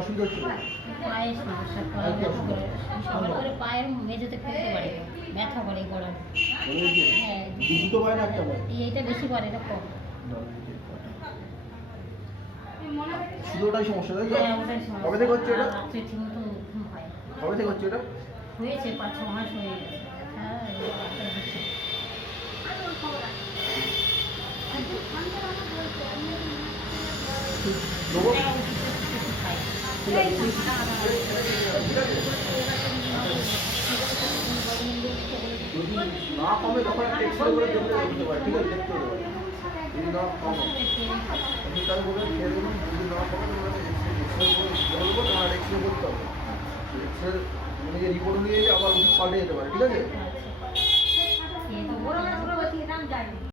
অসুবিধা হচ্ছে? পায়ের সমস্যা, পায়ে ব্যথা করে, সবার করে পায়ের মেঝেতে ফেলতে পারে, ব্যথা করে গরম। হ্যাঁ, দুটো পায় না একটা পায়? এইটা বেশি করে, এটা কম। শুধু ওটাই সমস্যা, তাই তো? হ্যাঁ, ওটাই সমস্যা। কবে থেকে হচ্ছে এটা? রাত্রে ঠিক মতো ঘুম হয় না। কবে থেকে হচ্ছে এটা? হয়েছে 5-6 মাস হয়ে গেছে। হ্যাঁ, রাত্রে হচ্ছে। দেবো? হ্যাঁ, ওষুধ টষুধ খাই। ঠিক আছে, ঠিক আছে। যদি না কমে তখন একটা এক্সরে করে দেখতে পারে, ঠিক আছে? দেখতে হবে। যদি না কমে আপনি তাই বলবেন, খেয়ে দেবেন, যদি না কমে তখন একটা এক্সরে করে বলবো, তোমার এক্সরে করতে হবে। এক্সরে মানে রিপোর্ট নিয়ে আবার ওষুধ পাল্টে যেতে পারে, ঠিক আছে?